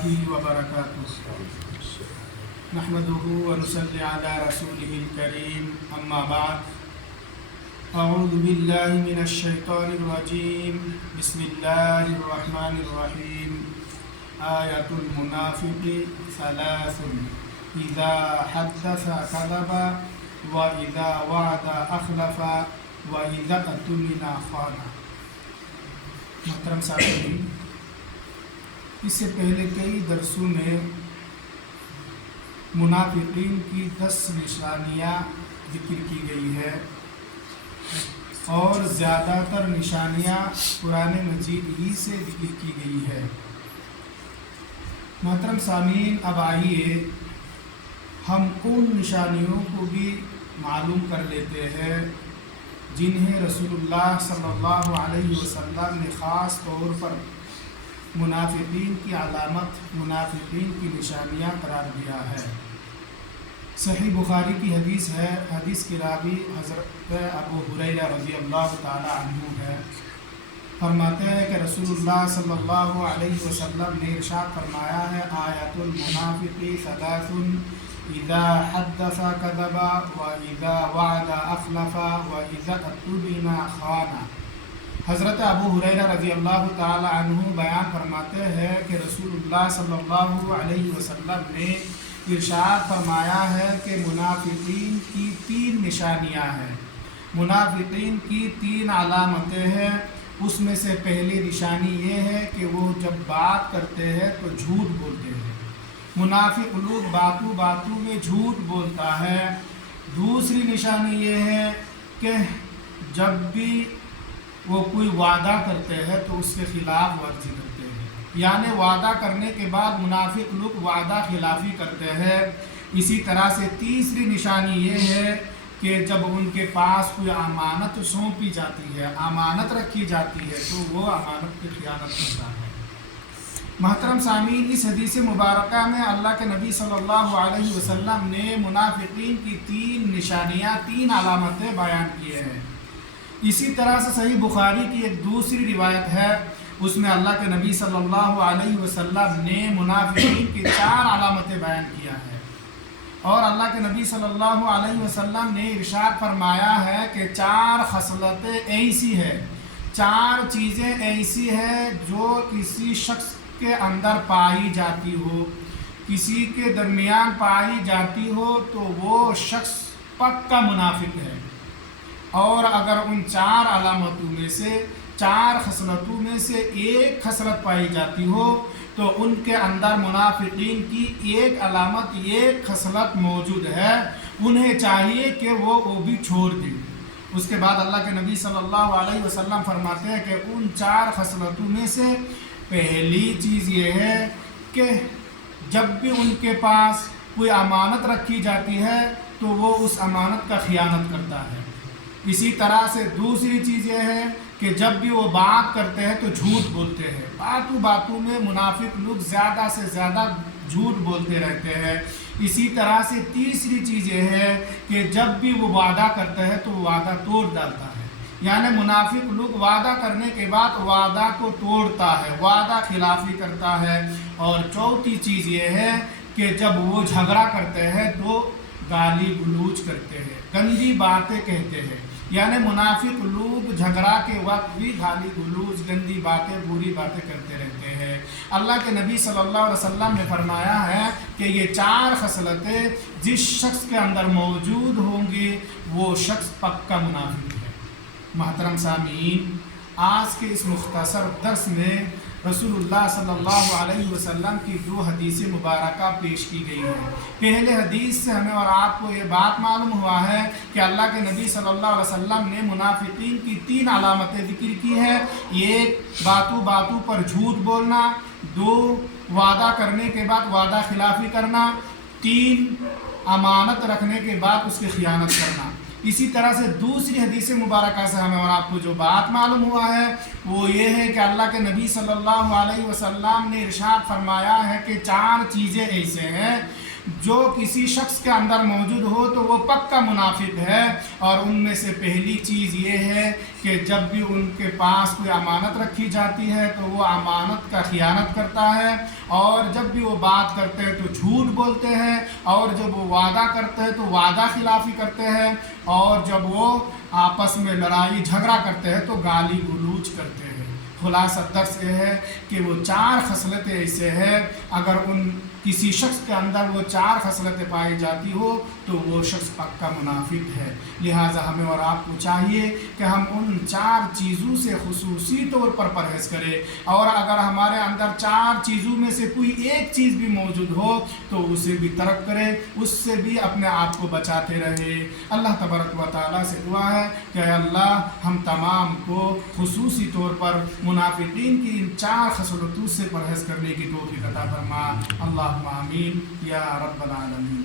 वबरकातुहू। नहमदुहू व नुसल्ली अला रसूलिहिल करीम, अम्मा बाद। अऊज़ु बिल्लाहि मिनश शैतानिर रजीम, बिस्मिल्लाहिर रहमानिर रहीम। आयतुल मुनाफिक़ि सलासुन, इज़ा हद्दसा कज़बा व इज़ा वअदा अख़लफ़ा व इज़ा अतुमिना ख़ाना। मोहतरम साहिबीन, इससे पहले कई दरसों में मुनाफिकीन की 10 निशानियाँ ज़िक्र की गई है और ज़्यादातर निशानियाँ कुरान मजीद ही से ज़िक्र की गई है। मोहतरम सामीन, अब आइए हम उन निशानियों को भी मालूम कर लेते हैं जिन्हें रसूलुल्लाह सल्लल्लाहु अलैहि वसल्लम ने ख़ास तौर पर मुनाफिकीन की अलामत, मुनाफिकीन की निशानियाँ करार दिया है। सही बुखारी की हदीस है। हदीस के रावी हज़रत अबू हुरैरा रज़ियल्लाहु ताला अन्हु है। फरमाते हैं कि रसूलुल्लाह सल्लल्लाहु अलैहि वसल्लम ने इरशाद फरमाया है, आयतुल मुनाफिक़ि सलासुन, इज़ा हद्दसा कज़बा व इज़ा वअदा अख़लफ़ा व इज़ा अतुमिना ख़ाना। हज़रत अबू हुरैरा रज़ियल्लाहु ताला अन्हु बयान फरमाते हैं कि रसूलुल्लाह सल्लल्लाहु अलैहि वसल्लम ने इरशाद फरमाया है कि मुनाफिकीन की 3 निशानियाँ हैं, मुनाफिकीन की 3 अलामतें हैं। उसमें से पहली निशानी ये है कि वो जब बात करते हैं तो झूठ बोलते हैं। मुनाफिक लोग बातों बातों में झूठ बोलता है। दूसरी निशानी ये है कि जब भी वो कोई वादा करते हैं तो उसके ख़िलाफ़ वर्जी करते हैं, यानी वादा करने के बाद मुनाफिक लोग वादा खिलाफ़ी करते हैं। इसी तरह से तीसरी निशानी ये है कि जब उनके पास कोई अमानत सौंपी जाती है, अमानत रखी जाती है, तो वो अमानत की खियानत करता है। महतरम सामीन, इस हदीस मुबारका में अल्लाह के नबी सल्लल्लाहु अलैहि वसल्लम ने मुनाफिकीन की 3 निशानियाँ, 3 अलामतें बयान किए हैं। इसी तरह से सही बुखारी की एक दूसरी रिवायत है, उसमें अल्लाह के नबी सल्लल्लाहु अलैहि वसल्लम ने मुनाफिकीन की 4 अलामतें बयान किया है। और अल्लाह के नबी सल्लल्लाहु अलैहि वसल्लम ने इरशाद फरमाया है कि 4 खसलतें ऐसी है, 4 चीज़ें ऐसी है जो किसी शख्स के अंदर पाई जाती हो, किसी के दरमियान पाई जाती हो, तो वो शख्स पक्का मुनाफिक है। और अगर उन 4 अलामतों में से, 4 खसलतों में से एक खसलत पाई जाती हो तो उनके अंदर मुनाफिकीन की एक अलामत, एक खसलत मौजूद है। उन्हें चाहिए कि वो भी छोड़ दें। उसके बाद अल्लाह के नबी सल्लल्लाहु अलैहि वसल्लम फरमाते हैं कि उन 4 खसलतों में से पहली चीज़ ये है कि जब भी उनके पास कोई अमानत रखी जाती है तो वो उस अमानत का खियानत करता है। इसी तरह से दूसरी चीज़ ये है कि जब भी वो बात करते हैं तो झूठ बोलते हैं। बातों बातों में मुनाफिक लोग ज़्यादा से ज़्यादा झूठ बोलते रहते हैं। इसी तरह से तीसरी चीज़ ये है कि जब भी वो वादा करता है तो वादा तोड़ डालता है, यानी मुनाफिक लोग वादा करने के बाद वादा को तोड़ता है, वादा खिलाफी करता है। और चौथी चीज़ ये है कि जब वो झगड़ा करते हैं तो गाली गलौज करते हैं, गंदी बातें कहते हैं। यानी मुनाफिक लोग झगड़ा के वक्त भी गाली गलौज, गंदी बातें, बुरी बातें करते रहते हैं। अल्लाह के नबी सल्लल्लाहु अलैहि वसल्लम ने फरमाया है कि ये 4 खसलतें जिस शख्स के अंदर मौजूद होंगी वो शख्स पक्का मुनाफिक है। महतरम सामीन, आज के इस मुख्तसर दर्स में रसूलुल्लाह सल्लल्लाहु अलैहि वसल्लम की 2 हदीसें मुबारका पेश की गई हैं। पहले हदीस से हमें और आपको ये बात मालूम हुआ है कि अल्लाह के नबी सल्लल्लाहु अलैहि वसल्लम ने मुनाफिकीन की 3 अलामतें ज़िक्र की है। 1, बातों बातों पर झूठ बोलना। 2, वादा करने के बाद वादा खिलाफी करना। 3, अमानत रखने के बाद उसकी खियानत करना। इसी तरह से दूसरी हदीस मुबारका से हमें और आपको जो बात मालूम हुआ है वो ये है कि अल्लाह के नबी सल्लल्लाहु अलैहि वसल्लम ने इरशाद फरमाया है कि 4 चीज़ें ऐसे हैं جو کسی شخص کے اندر موجود ہو تو وہ پکا منافق ہے۔ اور ان میں سے پہلی چیز یہ ہے کہ جب بھی ان کے پاس کوئی امانت رکھی جاتی ہے تو وہ امانت کا خیانت کرتا ہے، اور جب بھی وہ بات کرتے ہیں تو جھوٹ بولتے ہیں، اور جب وہ وعدہ کرتے ہیں تو وعدہ خلافی کرتے ہیں، اور جب وہ آپس میں لڑائی جھگڑا کرتے ہیں تو گالی گلوچ کرتے ہیں۔ خلاصہ درس یہ ہے کہ وہ 4 خصلتیں ایسے ہیں، اگر کسی شخص کے اندر وہ 4 خصلتیں پائی جاتی ہو تو وہ شخص پکا منافق ہے۔ لہٰذا ہمیں اور آپ کو چاہیے کہ ہم ان 4 چیزوں سے خصوصی طور پر پرہیز کریں، اور اگر ہمارے اندر 4 چیزوں میں سے کوئی ایک چیز بھی موجود ہو تو اسے بھی ترک کریں، اس سے بھی اپنے آپ کو بچاتے رہے۔ اللہ تبارک و تعالیٰ سے دعا ہے کہ اے اللہ ہم تمام کو خصوصی طور پر منافقین کی ان 4 خصلتوں سے پرہیز کرنے کی توفیق عطا فرما۔ اللہم آمین یا رب العالمین۔